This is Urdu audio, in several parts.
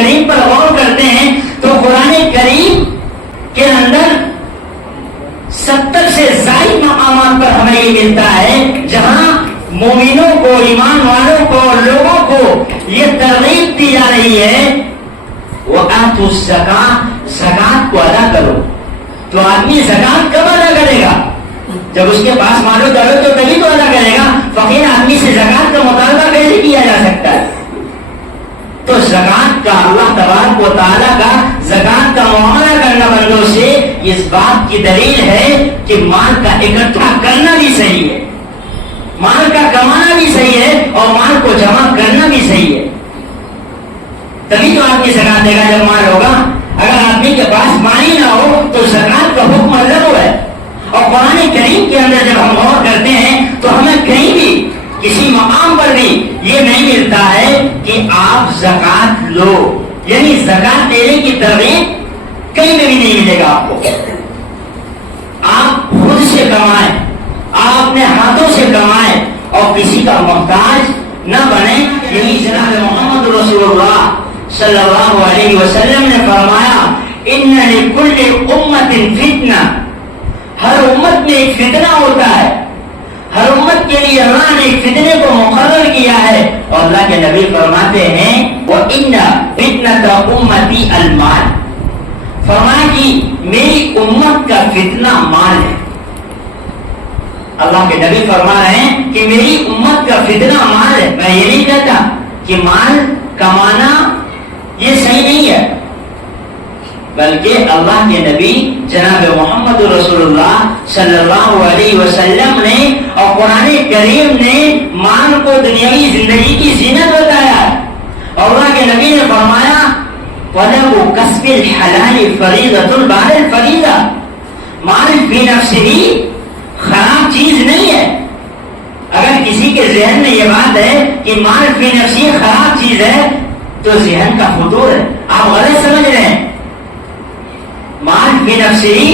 کریم پر غور کرتے ہیں تو قرآن کریم کے اندر 70 سے زائد مقامات پر ہمیں یہ ملتا ہے جہاں مومنوں کو، ایمان والوں کو، لوگوں کو یہ ترغیب دی جا رہی ہے وَآتُوا الزَّكَاةَ، زکات کو ادا کرو. تو آدمی زکات کب ادا کرے گا؟ جب اس کے پاس مال و دولت تو تبھی تو ادا کرے گا. فقیر آدمی سے زکات کا مطالبہ کیسے کیا جا سکتا ہے؟ تو زکات کا اللہ تبارک و تعالیٰ کا زکات کا معاملہ کرنا بندوں سے اس بات کی دلیل ہے کہ مال کا اکٹھا کرنا بھی صحیح ہے، مال کا کمانا بھی صحیح ہے اور مال کو جمع کرنا بھی صحیح ہے. تبھی تو آدمی زکات دے گا جب مال ہوگا. اگر آدمی کے پاس مال ہی نہ ہو تو زکات کا حکم الگ ہے. اور قرآن کریم کے اندر جب ہم غور کرتے ہیں تو ہمیں کہیں بھی کسی مقام پر بھی یہ نہیں ملتا ہے کہ آپ زکات لو، یعنی زکات دینے کی ترغیب کہیں بھی نہیں ملے گا آپ کو. آپ خود سے کمائیں، آپ اپنے ہاتھوں سے کمائیں اور کسی کا محتاج نہ بنے. یہی جناب محمد رسول اللہ صلی اللہ علیہ وسلم نے فرمایا ان لکل امت فتنہ، ہر امت میں ایک فتنہ ہوتا ہے. ہر امت کے لیے اللہ نے ایک فتنے کو مقرر کیا ہے اور اللہ کے نبی فرماتے ہیں وَإِنَّ فِتْنَةَ أُمَّتِي الْمَالِ، فرمایا کہ میری امت کا فتنہ مال ہے. اللہ کے نبی فرما رہے ہیں کہ میری امت کا فتنہ مال ہے. میں یہ نہیں کہتا کہ مال کمانا یہ صحیح نہیں ہے، بلکہ اللہ کے نبی جناب محمد رسول اللہ صلی اللہ علیہ وسلم نے اور قرآن کریم نے مال کو دنیاوی زندگی کی زینت بتایا. اور اللہ کے نبی نے فرمایا طلب کسب الحلال فریضۃ بعد الفریضہ، مال فی نفسہ خراب چیز نہیں ہے. اگر کسی کے ذہن میں یہ بات ہے کہ مال فی نفسہ خراب چیز ہے تو ذہن کا فطور ہے، آپ غلط سمجھ رہے ہیں. مال فی نفسی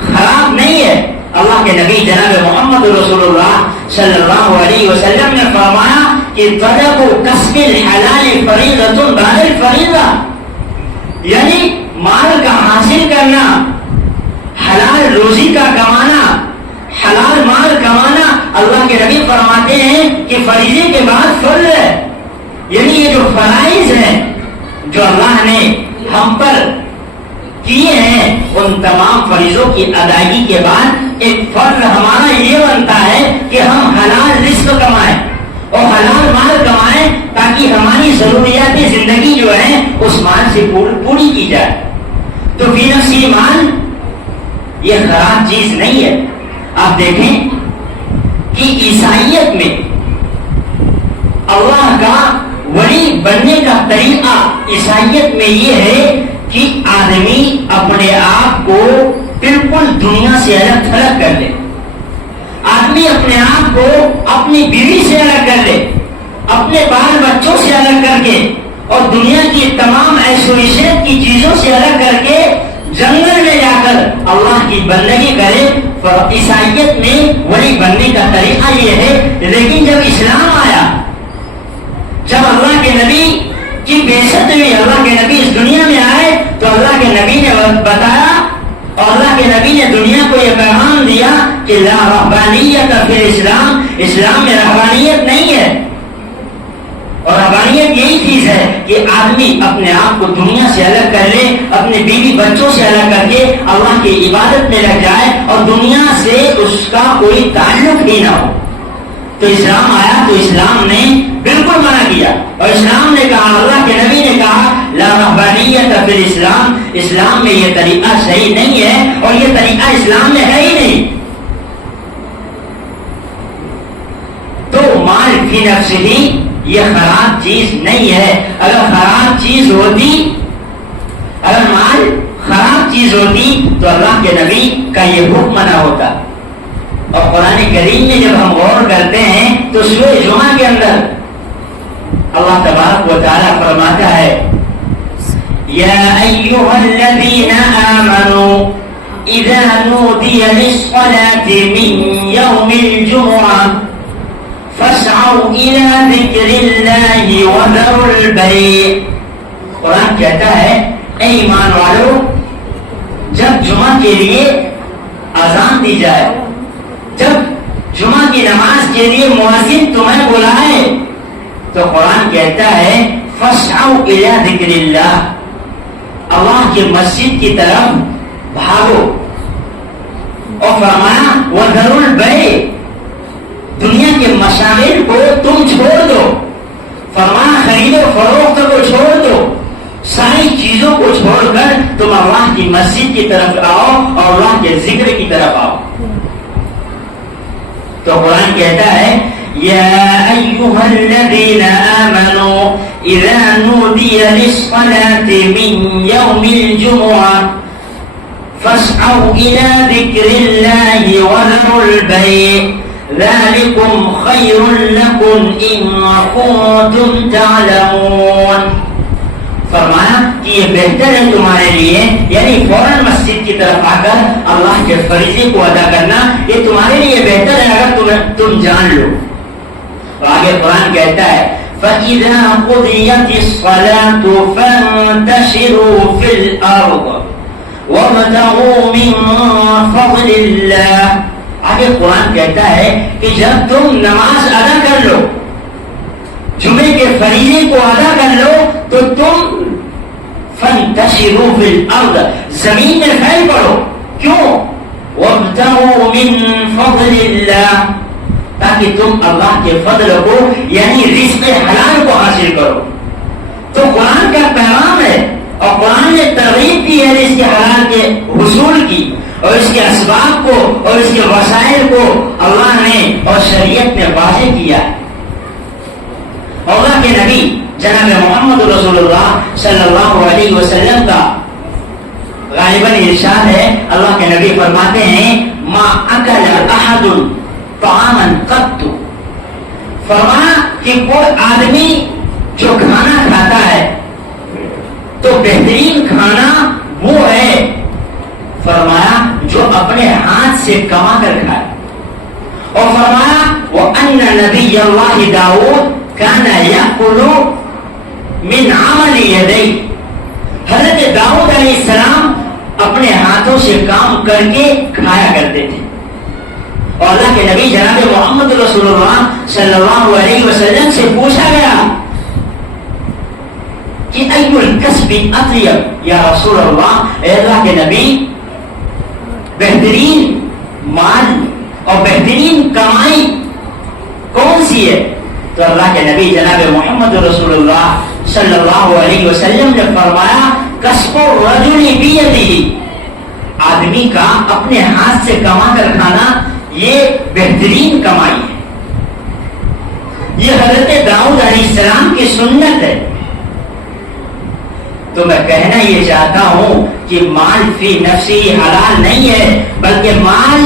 خراب نہیں ہے. اللہ کے نبی جناب محمد رسول اللہ صلی اللہ علیہ وسلم نے فرمایا کہ طلب کسب الحلال فریضۃ بعد الفریضہ، یعنی مال کا حاصل کرنا، حلال روزی کا کمانا، حلال مال کمانا اللہ کے نبی فرماتے ہیں کہ فریضے کے بعد فرض ہے. یعنی یہ جو فرائض ہیں جو اللہ نے ہم پر کیے ہیں ان تمام فریضوں کی ادائیگی کے بعد ایک فرض ہمارا یہ بنتا ہے کہ ہم حلال رزق کمائیں اور حلال مال کمائیں تاکہ ہماری ضروریات زندگی جو ہے اس مال سے پوری کی جائے. تو فی نفسی مال یہ خراب چیز نہیں ہے. آپ دیکھیں کہ عیسائیت میں اللہ کا ولی بننے کا طریقہ عیسائیت میں یہ ہے کہ آدمی اپنے آپ کو بالکل دنیا سے الگ تھلگ کر لے. آدمی اپنے آپ کو اپنی بیوی سے الگ کر لے، اپنے بال بچوں سے الگ کر کے اور دنیا کی تمام عیشت کی چیزوں سے الگ کر کے جنگل میں جا کر اللہ کی بندگی کرے. عیسائیت میں ولی بننے کا طریقہ یہ ہے. لیکن جب اسلام آیا، جب اللہ کے نبی کی بعثت ہوئی، اللہ کے نبی اس دنیا میں آئے تو اللہ کے نبی نے بتایا اور اللہ کے نبی نے دنیا کو یہ پیغام دیا کہ لا رہبانیت فی الاسلام، اسلام میں رہبانیت نہیں ہے. اور رہبانیت یہی چیز ہے کہ آدمی اپنے آپ کو دنیا سے الگ کر لے، اپنے بیوی بچوں سے الگ کر کے اللہ کی عبادت میں لگ جائے اور دنیا سے اس کا کوئی تعلق ہی نہ ہو. تو اسلام آیا تو اسلام نے بالکل منع کیا اور اسلام نے کہا، اللہ کے نبی نے کہا لا رہبانیت فی الاسلام، اسلام میں یہ طریقہ صحیح نہیں ہے اور یہ طریقہ اسلام میں ہے ہی نہیں. تو مال فی نفسہ یہ خراب چیز نہیں ہے. اگر خراب چیز ہوتی، اگر مال خراب چیز ہوتی تو اللہ کے نبی کا یہ حکم نہ ہوتا. اور قرآن کریم میں جب ہم غور کرتے ہیں تو سورہ جمعہ کے اندر اللہ تبارک و تعالیٰ فرماتا ہے یا ایھا الذین آمنوا اذا نودی للصلاة من یوم الجمعہ فاسعوا الى ذکر اللہ وذروا البیع. قرآن کہتا ہے اے ایمان والو، جب جمعہ کے لیے اذان دی جائے، جب جمعہ کی نماز کے لیے مؤذن تمہیں بلائے، تو قرآن کہتا ہے فاسعوا الی ذکر اللہ، اللہ کی مسجد کی طرف بھاگو، اور فرمایا وذروا البیع، دنیا کے مشاغل کو تم چھوڑ دو، فرمایا خرید و فروخت کو چھوڑ دو، ساری چیزوں کو چھوڑ کر تم اللہ کی مسجد کی طرف آؤ اور اللہ کے ذکر کی طرف آؤ۔ تو قرآن کہتا ہے یا ایھا الذین آمنوا اذا نودی للصلاة من یوم الجمعہ فاسعوا الی ذکر اللہ وذروا البیع ذلکم خیر لکم ان کنتم تعلمون۔ فرمایا کہ یہ بہتر ہے تمہارے لیے، یعنی فوراً مسجد کی طرف آ کر اللہ کے فریضے کو ادا کرنا، یہ تمہارے لیے بہتر ہے اگر تم جان لو۔ آگے قرآن کہتا ہے فَإِذَا قُضِيَتِ الصَّلَاةُ فَانتَشِرُوا فِي الْأَرْضِ وَابْتَغُوا مِن فَضْلِ اللَّهِ۔ آگے قرآن کہتا ہے کہ جب تم نماز ادا کر لو، جمعے کے فریضے کو ادا کر لو، تو تم فانتشروا فی الارض، زمین میں پھیل پڑو، کیوں؟ وابتغوا من فضل اللہ، تاکہ تم اللہ کے فضل کو یعنی رزق حلال کو حاصل کرو۔ تو قرآن کا پیغام ہے، اور قرآن نے ترغیب کی ہے رزق حلال کے حصول کی، اور اس کے اسباب کو اور اس کے وسائل کو اللہ نے اور شریعت نے واضح کیا ہے۔ اللہ کے نبی جناب محمد رسول اللہ صلی اللہ علیہ وسلم کا غالباً ارشاد ہے، اللہ کے نبی فرماتے ہیں ما اکل احد طعاما قط، فرمایا کہ کوئی آدمی جو کھانا کھاتا ہے تو بہترین کھانا وہ ہے، فرمایا جو اپنے ہاتھ سے کما کر کھائے، اور فرمایا وَأَنَّ نَبِيَّ اللَّهِ داؤد كان يأكل من عمل يديه، حضرت داؤد علیہ السلام اپنے ہاتھوں سے کام کر کے کھایا کرتے تھے۔ اور اللہ کے نبی جناب محمد رسول اللہ صلی اللہ علیہ وسلم سے پوچھا گیا کہ ای الکسب اطیب یا رسول اللہ، اے اللہ کے نبی بہترین مال اور بہترین کمائی کون سی ہے؟ تو اللہ کے نبی جناب محمد رسول اللہ صلی اللہ علیہ وسلم نے فرمایا کسب الرجل بیدہ، آدمی کا اپنے ہاتھ سے کما کر کھانا یہ بہترین کمائی ہے۔ یہ حضرت داؤد علیہ السلام کی سنت ہے۔ تو میں کہنا یہ چاہتا ہوں کہ مال فی نفسی حلال نہیں ہے، بلکہ مال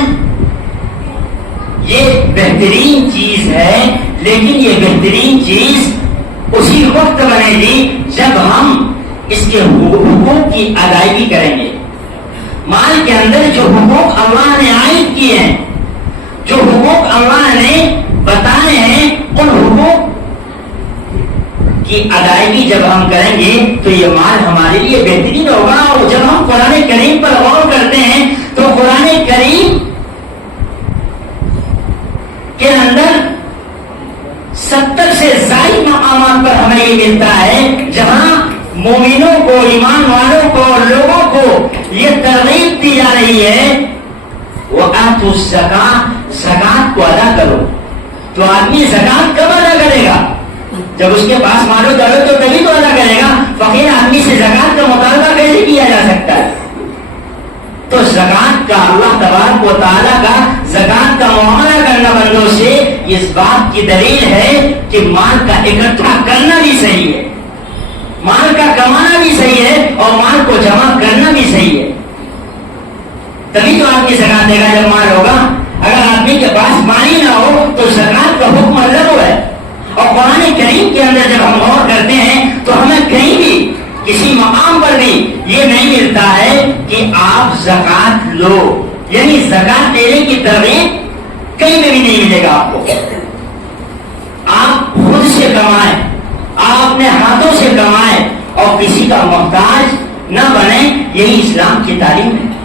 یہ بہترین چیز ہے، لیکن یہ بہترین چیز اسی وقت بنے گی جب ہم اس کے حقوق کی ادائیگی کریں گے۔ مال کے اندر جو حقوق اللہ نے عائد کیے ہیں، جو حقوق اللہ نے بتائے ہیں، ان حقوق کی ادائیگی جب ہم کریں گے تو یہ مال ہمارے لیے بہترین ہوگا۔ اور جب ہم قرآن کریم پر غور کرتے ہیں تو قرآن کریم کے اندر 70 سے زائد مقامات پر ہمیں یہ ملتا ہے جہاں مومنوں کو، ایمان والوں کو، لوگوں کو یہ ترغیب دی جا رہی ہے وَآتُوا الزَّكَاةَ، زکات کو ادا کرو۔ تو آدمی زکات کب ادا کرے گا؟ جب اس کے پاس مال و دولت تو تبھی تو ادا کرے گا۔ فقیر آدمی سے زکات کا مطالبہ کیسے کیا جا سکتا ہے؟ تو زکات کا اللہ تبارک و تعالیٰ کا زکات کا معاملہ کرنا بندوں سے اس بات کی دلیل ہے کہ مال کا اکٹھا کرنا بھی صحیح ہے، مال کا کمانا بھی صحیح ہے، اور مال کو جمع کرنا بھی صحیح ہے۔ تبھی تو آدمی زکات دے گا جب مال ہوگا۔ اگر آدمی کے پاس مال ہی نہ ہو تو زکات کا حکم الگ ہے۔ اور قرآن کریم کے اندر جب ہم غور کرتے ہیں تو ہمیں کہیں بھی کسی مقام پر بھی یہ نہیں ملتا ہے کہ آپ زکات لو، یعنی زکات دینے کی ترغیب کہیں میں بھی نہیں ملے گا آپ کو۔ آپ خود سے کمائیں، آپ اپنے ہاتھوں سے کمائیں، اور کسی کا محتاج نہ بنے، یہی اسلام کی تعلیم ہے۔